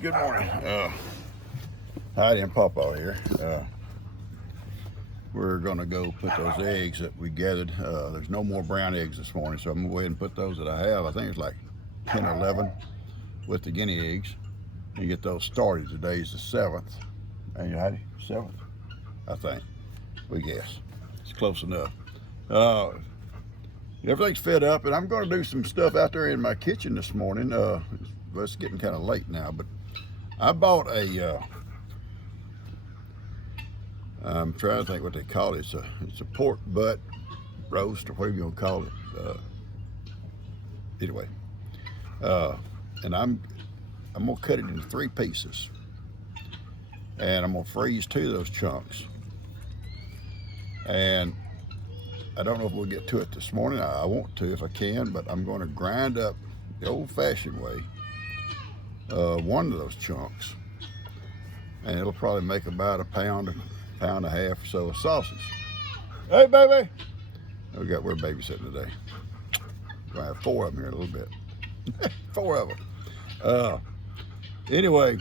guys, good morning. Heidi and Pawpaw here. We're gonna go put those eggs that we gathered. There's no more brown eggs this morning, so I'm gonna go ahead and put those that I have. I think it's like 10 or 11 with the guinea eggs. And get those started. Today's the 7th. And you Heidi, 7th? I think. We guess. It's close enough. Everything's fed up, and I'm gonna do some stuff out there in my kitchen this morning. It's getting kind of late now, but I bought a I'm trying to think what they call it. It's a pork butt roast, or whatever you want to call it. Anyway, and I'm gonna cut it into 3 pieces, and I'm gonna freeze 2 of those chunks. And I don't know if we'll get to it this morning. I want to if I can, but I'm going to grind up the old-fashioned way one of those chunks, and it'll probably make about a pound and a half or so of sausage. Hey, baby! We're babysitting today. We're gonna have 4 of them here in a little bit. 4 of them. Anyway,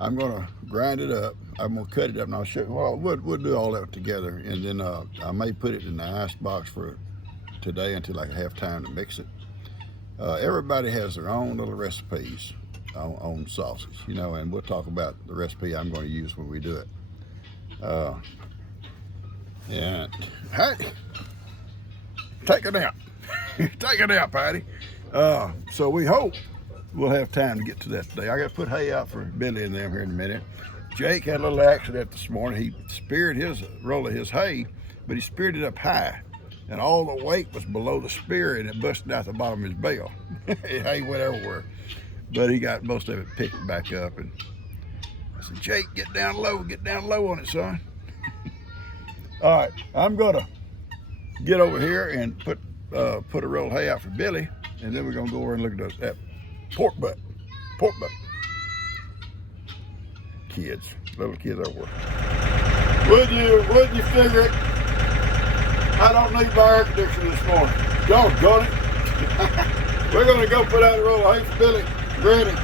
I'm gonna grind it up. I'm gonna cut it up, and I'll show you. Well, we'll do all that together, and then I may put it in the ice box for today until I have time to mix it. Everybody has their own little recipes on sausage, you know, and we'll talk about the recipe I'm going to use when we do it. And hey, take a nap. Take a nap, Patty. So we hope we'll have time to get to that today. I got to put hay out for Billy and them here in a minute. Jake had a little accident this morning. He speared his roll of his hay, but he speared it up high, and all the weight was below the spear, and it busted out the bottom of his bell. Hay went everywhere, but he got most of it picked back up. And I said, Jake, get down low on it, son. All right, I'm gonna get over here and put a roll of hay out for Billy, and then we're gonna go over and look at that pork butt. Kids, little kids over. Wouldn't you figure it? I don't need my air conditioner this morning. Doggone it. We're gonna go put out a roll of hay for Billy, ready.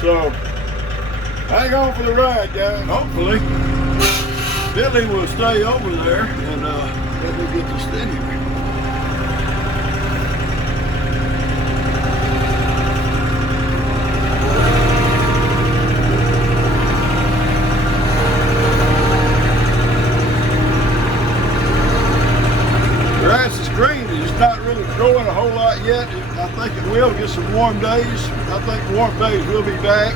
So, hang on for the ride, guys. Hopefully, Billy will stay over there and let me get this steady here. Grass is green, it's not really growing a whole lot yet. I think it will get some warm days. I think warm days will be back.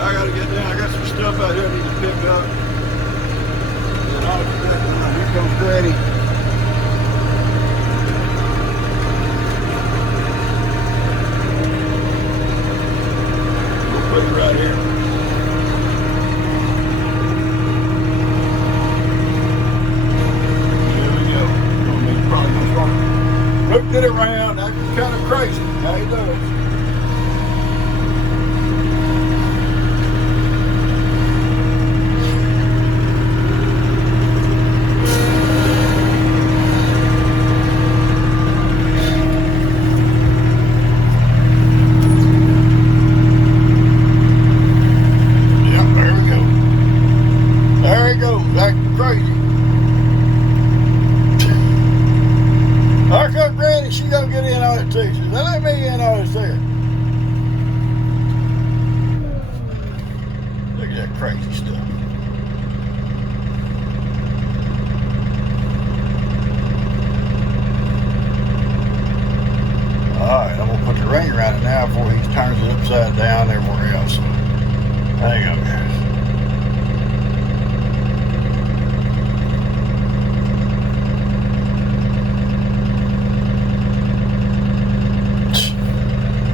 I gotta get down, I got some stuff out here I need to pick up. And I'll get back. Here comes Granny. We'll put it right here. Looked it around, that was kind of crazy. How he does. Yep, there we go. There he goes, acting crazy. Here comes Granny, she gonna get in on it too. She said, let me in on it here. Look at that crazy stuff. Alright, I'm gonna put the ring around it now before he turns it upside down everywhere else. Hang on, guys.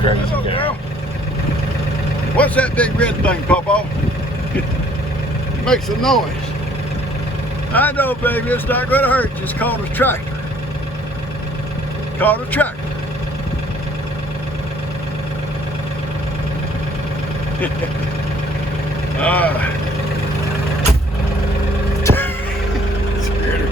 Hello, girl. What's that big red thing, Pawpaw? It makes a noise. I know, baby, it's not going to hurt you. It's called a tractor. Called a tractor. Scared her.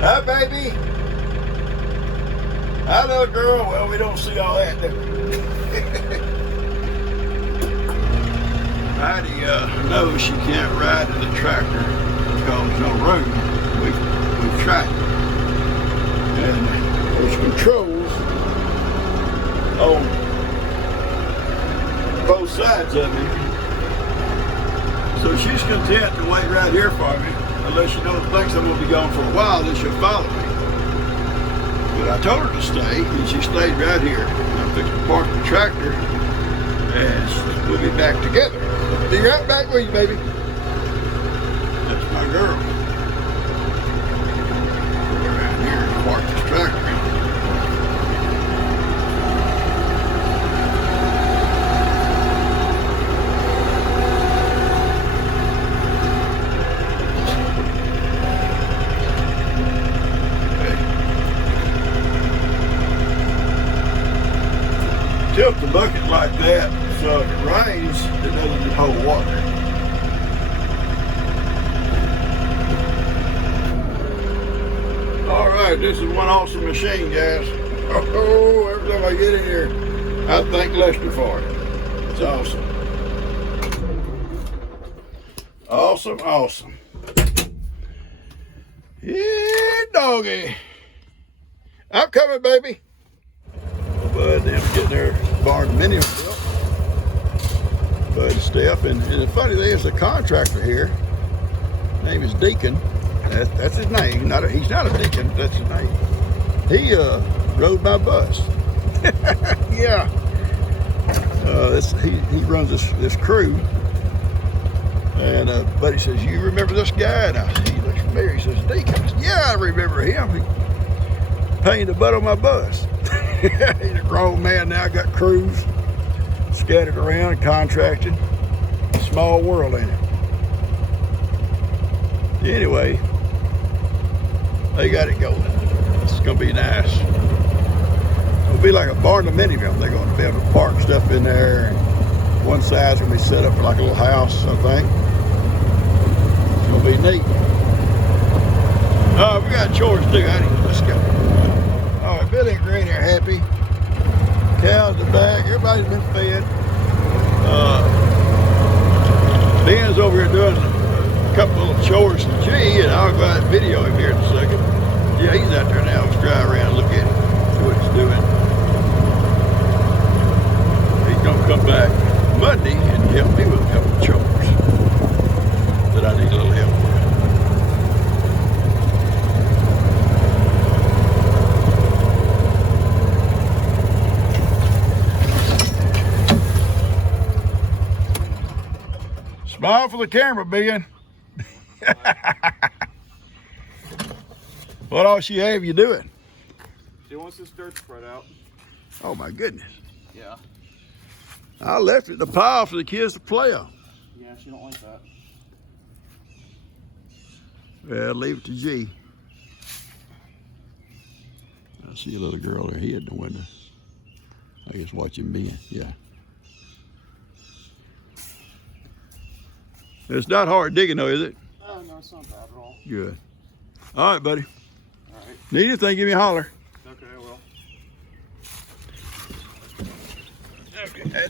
Hi, baby. Hi, little girl. Well, we don't see all that, do we? Heidi knows she can't ride in the tractor because there's no room. We've tried. And there's controls on both sides of me. So she's content to wait right here for me. Unless she thinks I'm going to be gone for a while, then she'll follow me. But I told her to stay, and she stayed right here. I'm fixing to park the tractor, and we'll be back together. Be right back with you, baby. That's my girl. Go around here and park this tractor. Tilt the bucket like that so if it rains, it doesn't hold water. All right, this is one awesome machine, guys. Oh, every time I get in here, I thank Lester for it. It's awesome. Awesome, awesome. Yeah, doggy. I'm coming, baby. Bud, them getting their barndominium built. Bud and Steph, and the funny thing is, the contractor here, his name is Deacon. That's his name. He's not a deacon. That's his name. He rode my bus. Yeah. He runs this crew. And Buddy says, "You remember this guy?" And he looks familiar. He says, "Deacon." I said, "Yeah, I remember him. He painted the butt on my bus." He's a grown man now, got crews scattered around, contracted. Small world, ain't it? Anyway, they got it going. It's gonna be nice. It'll be like a barndominium. They're gonna be able to park stuff in there, and one side's gonna be set up like a little house, I think. It's gonna be neat. Oh, we got chores to do, honey. Let's go. All right, Billy and Green are happy. Cows in the back. Everybody's been fed. Ben's over here doing a couple little chores to G, and I'll go out and video him here in a second. Yeah, he's out there now. Let's drive around and look at him, see what he's doing. He's gonna come back Monday and help me with a couple of chores that I need a little help with. Smile for the camera, Ben. What all she have you doing? She wants this dirt spread out. Oh my goodness. Yeah. I left it in the pile for the kids to play on. Yeah, she don't like that. Well, leave it to G. I see a little girl there. He in the window. I guess watching Ben. Yeah. It's not hard digging though, is it? Oh, no, it's not bad at all. Good. All right, buddy. All right. Need anything, give me a holler. Okay, I will. Okay.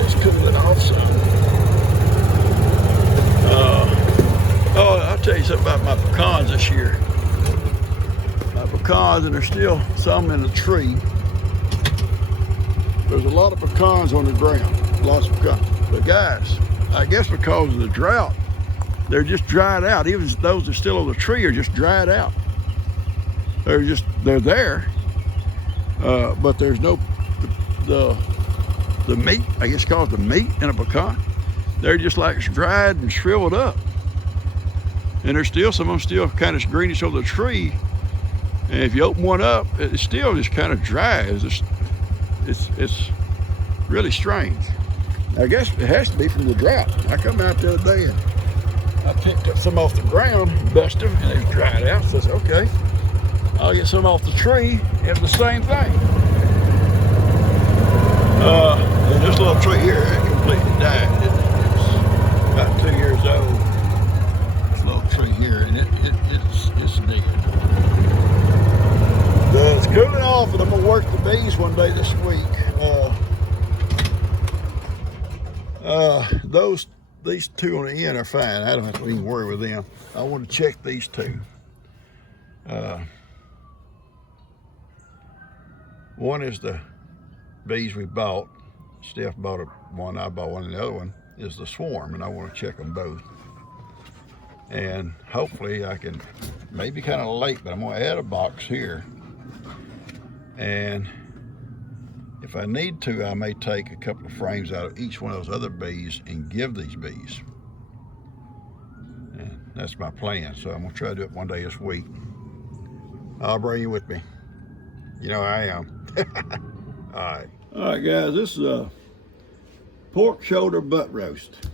It's cooling off some. I'll tell you something about my pecans this year. My pecans, and there's still some in the tree. There's a lot of pecans on the ground, lots of pecans. But guys, I guess because of the drought, they're just dried out. Even those that are still on the tree are just dried out. They're there, but there's no, the meat, I guess called the meat in a pecan. They're just like dried and shriveled up. And there's still some of them still kind of greenish on the tree. And if you open one up, it's still just kind of dry. It's really strange. I guess it has to be from the drought. I come out the other day and I picked up some off the ground, bust them, and they dried out. So I said, okay, I'll get some off the tree, and the same thing. And this little tree here, it completely died. It's about 2 years old. This little tree here, and it's dead. But it's cooling off, and I'm gonna work the bees one day this week. These two on the end are fine. I don't have to even worry with them. I want to check these two. One is the bees we bought. Steph bought one, I bought one, and the other one is the swarm, and I want to check them both. And hopefully I can, maybe kind of late, but I'm going to add a box here. And if I need to, I may take a couple of frames out of each one of those other bees and give these bees. And that's my plan. So I'm gonna try to do it one day this week. I'll bring you with me. You know I am. All right, guys, this is a pork shoulder butt roast.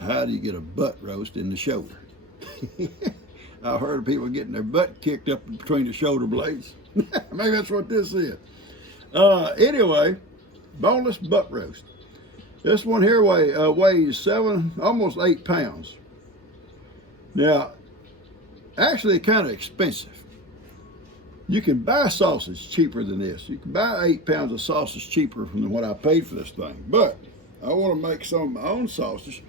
How do you get a butt roast in the shoulder? I've heard of people getting their butt kicked up between the shoulder blades. Maybe that's what this is. Anyway, boneless butt roast. This one here weighs almost 8 pounds. Now, actually kind of expensive. You can buy sausage cheaper than this. You can buy 8 pounds of sausage cheaper than what I paid for this thing. But I want to make some of my own sausage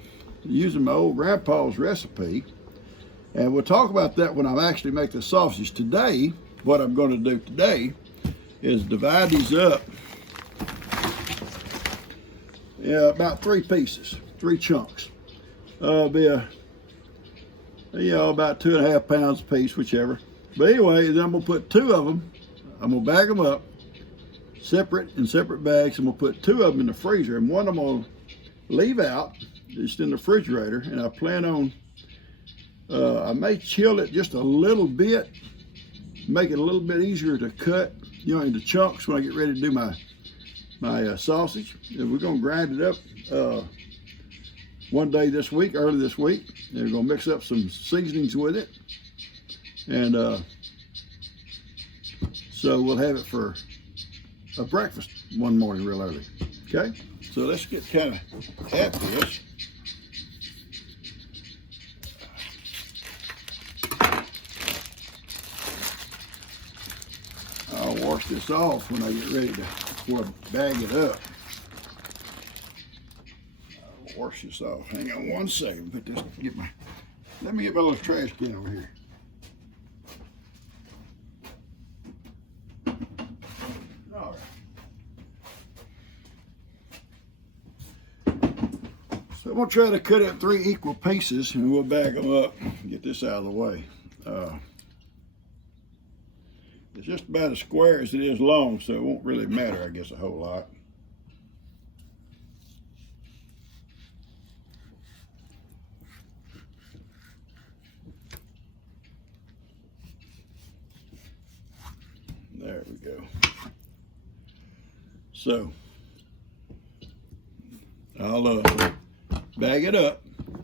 using my old grandpa's recipe. And we'll talk about that when I actually make the sausage. Today, what I'm going to do today is divide these up. Yeah, about 3 pieces, 3 chunks. Be about 2.5 pounds a piece, whichever. But anyway, then I'm gonna put 2 of them. I'm gonna bag them up, separate bags. I'm gonna put 2 of them in the freezer, and one I'm gonna leave out, just in the refrigerator. And I plan on, I may chill it just a little bit, make it a little bit easier to cut, into chunks when I get ready to do my sausage. And we're gonna grind it up one day this week, early this week. And we're gonna mix up some seasonings with it. And so we'll have it for a breakfast one morning real early. Okay, so let's get kind of at this. I'll wash this off when I get ready to bag it up. I'll wash this off. Hang on one second. Let me get my little trash can over here. All right. So I'm gonna try to cut it in 3 equal pieces, and we'll bag them up and get this out of the way. It's just about as square as it is long, so it won't really matter, I guess, a whole lot. There we go. So I'll bag it up.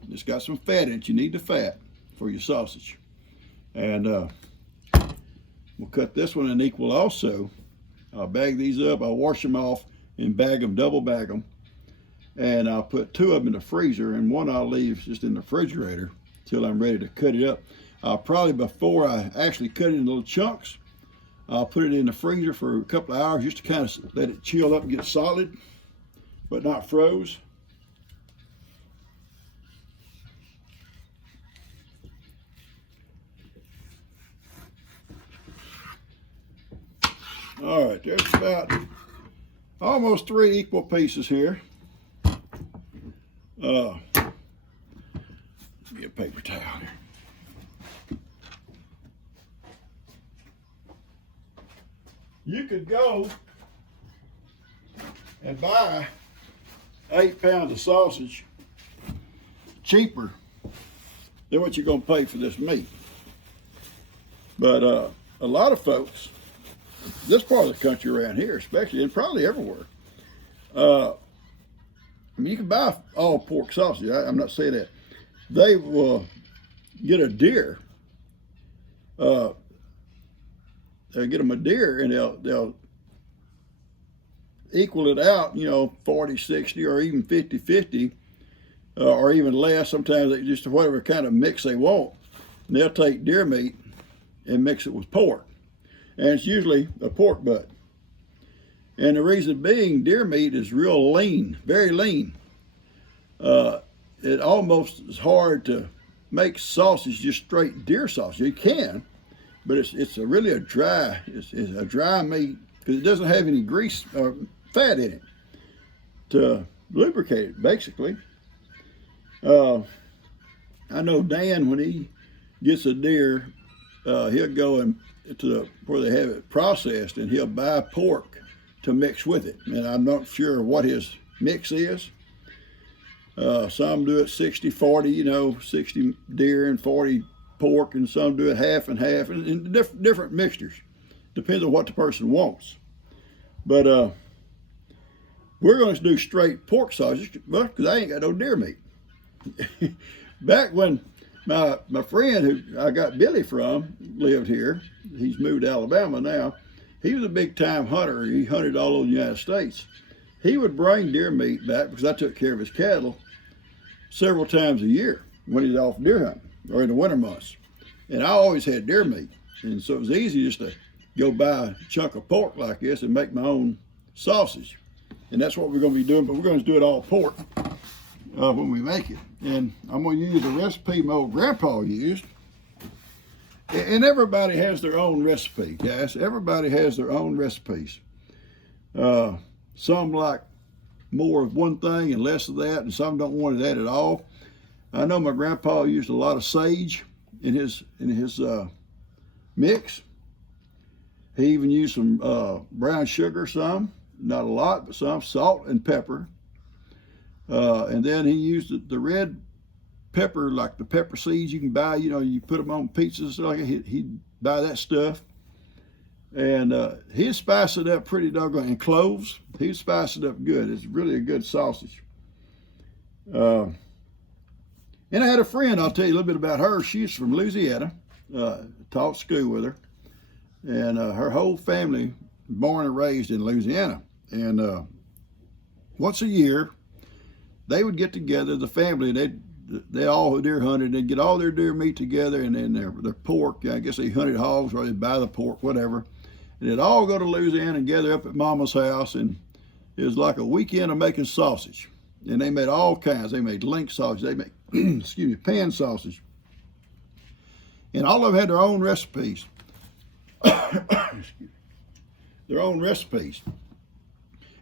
It's got some fat in it. You need the fat for your sausage. And we'll cut this one in equal also. I'll bag these up. I'll wash them off and bag them, double bag them. And I'll put 2 of them in the freezer, and one I'll leave just in the refrigerator till I'm ready to cut it up. I'll probably, before I actually cut it in little chunks, I'll put it in the freezer for a couple of hours just to kind of let it chill up and get solid, but not froze. All right, there's about almost 3 equal pieces here. Get a paper towel here. You could go and buy 8 pounds of sausage cheaper than what you're going to pay for this meat. But a lot of folks, this part of the country around here especially, and probably everywhere, I mean, you can buy all pork sausage. I'm not saying that. They will get a deer. They'll get them a deer, and they'll equal it out, 40-60 or even 50-50 or even less. Sometimes they just whatever kind of mix they want. And they'll take deer meat and mix it with pork. And it's usually a pork butt. And the reason being, deer meat is real lean, very lean. It almost is hard to make sausage, just straight deer sausage. You can, but it's really a dry, it's a dry meat because it doesn't have any grease or fat in it to lubricate it, basically. I know Dan, when he gets a deer, he'll go where they have it processed, and he'll buy pork to mix with it. And I'm not sure what his mix is. Some do it 60-40, 60 deer and 40 pork, and some do it half and half, and different mixtures. Depends on what the person wants. But we're going to do straight pork sausage, because I ain't got no deer meat. Back when my friend who I got Billy from lived here, he's moved to Alabama now. He was a big time hunter. He hunted all over the United States. He would bring deer meat back because I took care of his cattle several times a year when he's off deer hunting or in the winter months. And I always had deer meat. And so it was easy just to go buy a chunk of pork like this and make my own sausage. And that's what we're going to be doing, but we're going to do it all pork when we make it. And I'm going to use the recipe my old grandpa used. And everybody has their own recipe, guys. Everybody has their own recipes. Some like more of one thing and less of that, and some don't want that at all. I know my grandpa used a lot of sage in his mix. He even used some brown sugar, some, not a lot, but some, salt and pepper. And then he used the red pepper, like the pepper seeds you can buy, you put them on pizzas, like he'd buy that stuff. And he'd spice it up pretty doggone, and cloves, he'd spice it up good. It's really a good sausage. And I had a friend, I'll tell you a little bit about her. She's from Louisiana, taught school with her. And her whole family, born and raised in Louisiana. And once a year, they would get together, the family, they all deer hunted, they'd get all their deer meat together, and then their pork, I guess they hunted hogs or they'd buy the pork, whatever. And they'd all go to Louisiana and gather up at Mama's house, and it was like a weekend of making sausage. And they made all kinds. They made link sausage, they made, pan sausage. And all of them had their own recipes. Their own recipes.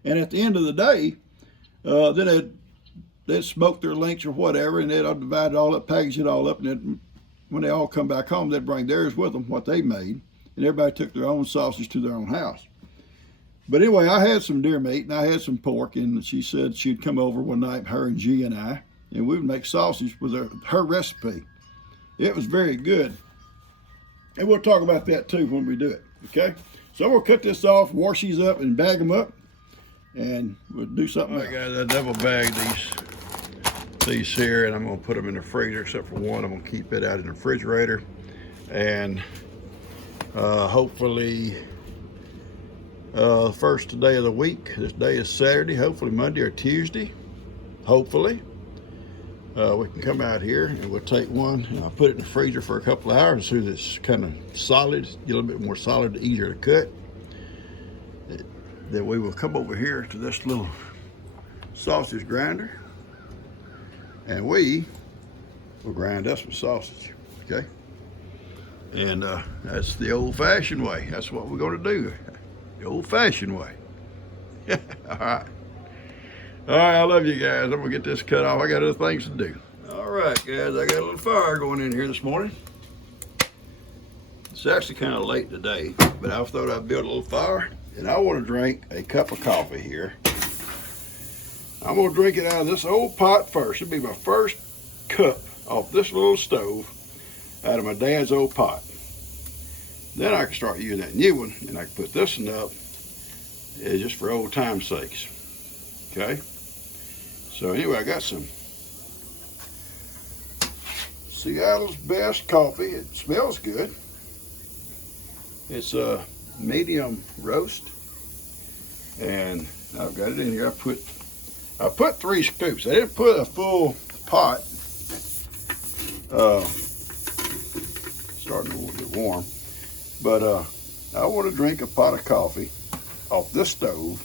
And at the end of the day, then they'd smoke their links or whatever, and they'd divide it all up, package it all up, and then when they all come back home, they'd bring theirs with them, what they made, and everybody took their own sausage to their own house. But anyway, I had some deer meat, and I had some pork, and she said she'd come over one night, her and G and I, and we would make sausage with her recipe. It was very good. And we'll talk about that too when we do it, okay? So we'll cut this off, wash these up, and bag them up, and we'll do something. All right, guys, I double bagged these here, and I'm gonna put them in the freezer, except for one. I'm gonna keep it out in the refrigerator, and hopefully first day of the week, this day is Saturday, hopefully Monday or Tuesday, hopefully, we can come out here and we'll take one, and I'll put it in the freezer for a couple of hours so that it's kind of solid, get a little bit more solid, easier to cut. Then we will come over here to this little sausage grinder, and we will grind us some sausage, okay? And that's the old-fashioned way. That's what we're gonna do, the old-fashioned way. All right. All right, I love you guys. I'm gonna get this cut off. I got other things to do. All right, guys, I got a little fire going in here this morning. It's actually kind of late today, but I thought I'd build a little fire, and I want to drink a cup of coffee here. I'm gonna drink it out of this old pot first. It'll be my first cup off this little stove out of my dad's old pot. Then I can start using that new one, and I can put this one up just for old time's sakes. Okay? So anyway, I got some Seattle's Best coffee. It smells good. It's a medium roast. And I've got it in here. I put 3 scoops. I didn't put a full pot. Starting to get warm. But I want to drink a pot of coffee off this stove.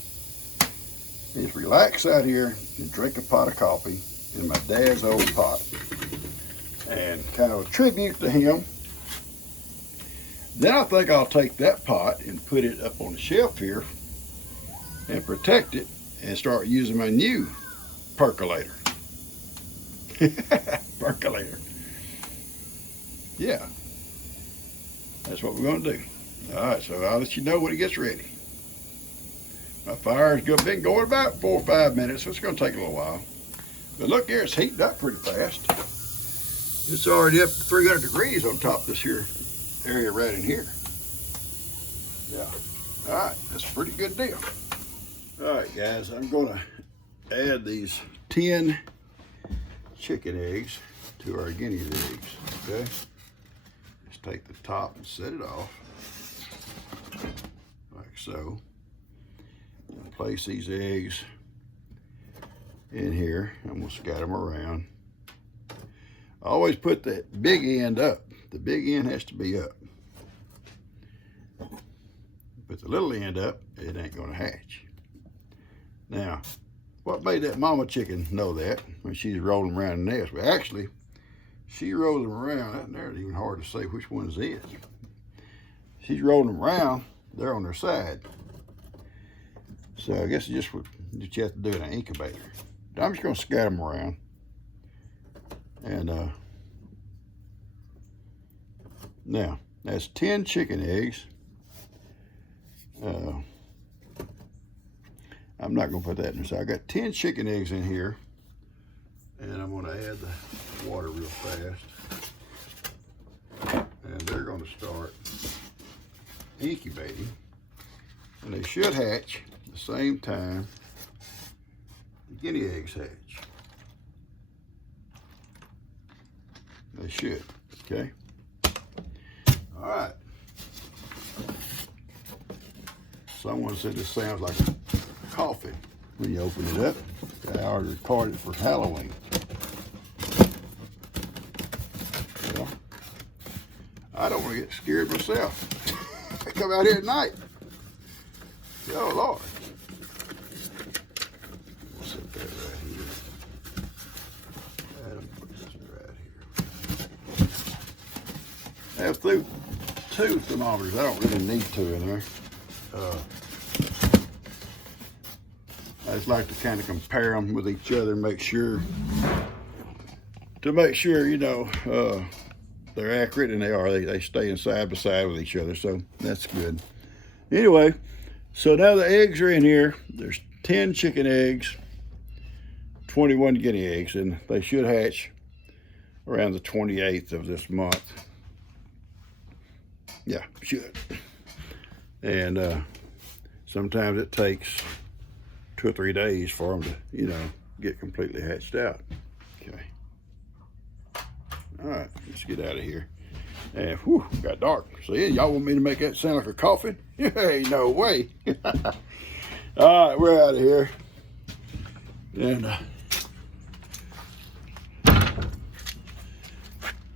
Just relax out here and drink a pot of coffee in my dad's old pot. And kind of a tribute to him. Then I think I'll take that pot and put it up on the shelf here and protect it and start using my new percolator. Percolator. Yeah. That's what we're going to do. All right, so I'll let you know when it gets ready. My fire's been going about 4 or 5 minutes, so it's going to take a little while. But look here, it's heating up pretty fast. It's already up to 300 degrees on top of this here area right in here. Yeah. All right, that's a pretty good deal. All right, guys, I'm going to add these 10 chicken eggs to our guinea eggs, okay? Just take the top and set it off, like so. And place these eggs in here. I'm gonna scatter them around. I always put the big end up. The big end has to be up. Put the little end up, it ain't gonna hatch. Now, what made that mama chicken know that when she's rolling around the nest? Well, actually, she rolls them around. That there's even hard to say which one's is. She's rolling them around. They're on their side. So I guess it's just what you have to do in an incubator. I'm just going to scatter them around. And now, that's 10 chicken eggs. I'm not going to put that in there. So I got 10 chicken eggs in here. And I'm going to add the water real fast. And they're going to start incubating. And they should hatch at the same time the guinea eggs hatch. They should, okay? All right. Someone said this sounds like a coffin when you open it up. I already recorded it for Halloween. Well, I don't want to get scared myself. I come out here at night. Oh, Lord. We'll set that right here. And put this right here. I have 2 thermometers. I don't really need 2 in there. I just like to kind of compare them with each other and make sure, you know, they're accurate, and they are. They stay in side by side with each other, so that's good. Anyway, so now the eggs are in here. There's 10 chicken eggs, 21 guinea eggs, and they should hatch around the 28th of this month. Yeah, should. And sometimes it takes 2 or 3 days for them to, you know, get completely hatched out. Okay. All right, let's get out of here. And whew, got dark. See, y'all want me to make that sound like a coffin? Hey, no way. All right, we're out of here. And I'm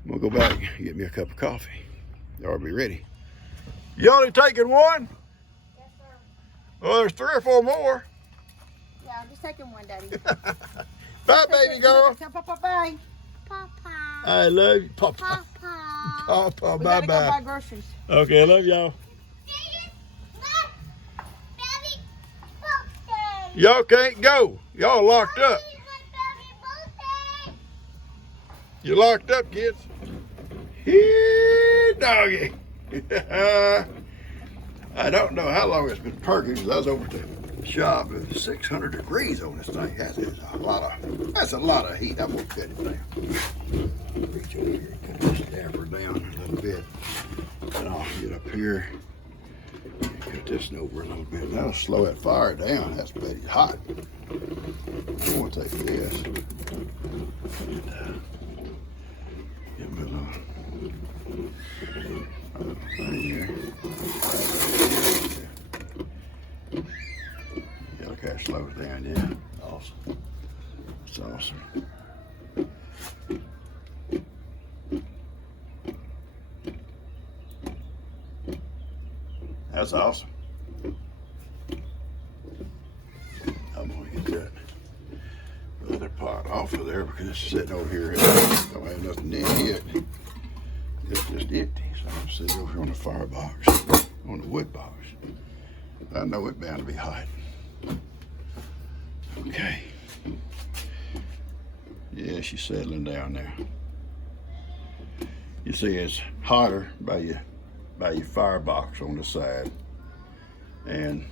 gonna go back and get me a cup of coffee. Y'all be ready. You only taking one? Yes, sir. Well, there's 3 or 4 more. Yeah, I'm just taking one, Daddy. Bye, baby girl. Tell Papa bye. Papa. I love you, Papa. Papa. Papa, We gotta go buy bye-bye. groceries. Okay, I love y'all. Y'all can't go. Y'all locked up. You locked up, kids. Here, doggy. I don't know how long it's been perking, because I was over to the shop. It was 600 degrees on this thing. That's a lot of heat. I'm gonna cut it down. Reach over here, cut this damper down a little bit. And I'll get up here. Cut this over a little bit. That'll slow that fire down. That's pretty hot. I'm gonna take this. And, get me a little thing here. that slows down, yeah. Awesome. That's awesome. That's awesome. I'm gonna get that other pot off of there because it's sitting over here. It don't have nothing in it yet. It's just empty. So I'm gonna sit over here on the firebox, on the wood box. I know it's bound to be hot. Okay. Yeah, she's settling down there. You see, it's hotter by your firebox on the side, and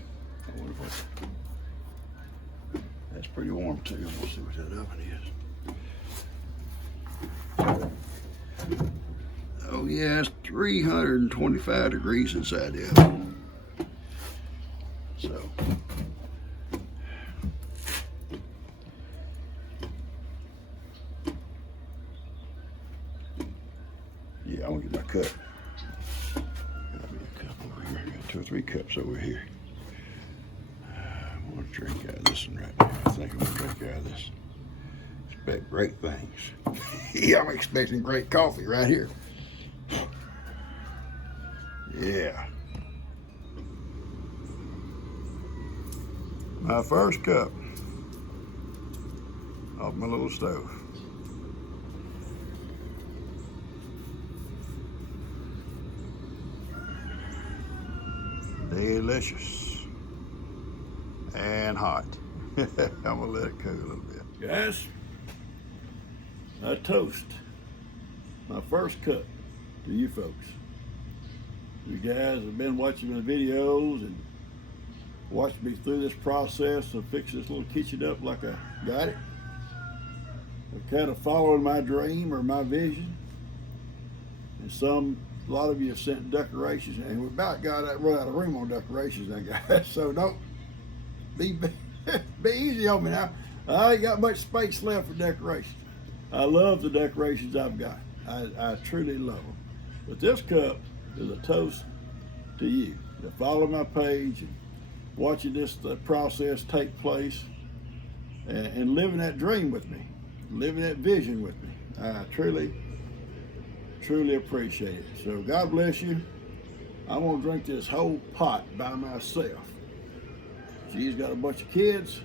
I wonder what, that's pretty warm too. We'll see what that oven is. Oh yeah, it's 325 degrees inside the oven. So. Yeah, I'm gonna get my cup. Got me a cup over here. I got 2 or 3 cups over here. I'm gonna drink out of this one right now. I think I'm gonna drink out of this. Expect great things. Yeah, I'm expecting great coffee right here. Yeah. My first cup off my little stove. Delicious and hot. I'm gonna let it cool a little bit. Guys, I toast my first cup to you folks. You guys have been watching my videos and watched me through this process of fixing this little kitchen up like I got it. I'm kind of following my dream or my vision. And a lot of you have sent decorations, and we about got that run out of room on decorations, I guess. So don't be easy on me now. I ain't got much space left for decorations. I love the decorations I've got. I truly love them. But this cup is a toast to you that follow my page and watching this process take place and living that dream with me, living that vision with me. I truly appreciate it. So God bless you. I'm gonna drink this whole pot by myself. She's got a bunch of kids.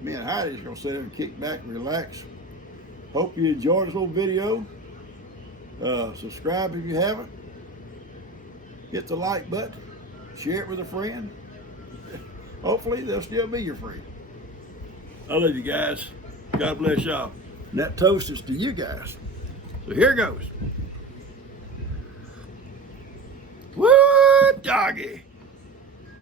Me and Heidi's gonna sit there and kick back and relax. Hope you enjoyed this little video. Subscribe if you haven't. Hit the like button. Share it with a friend. Hopefully they'll still be your friend. I love you guys. God bless y'all. And that toast is to you guys. So here goes. Woo, doggy.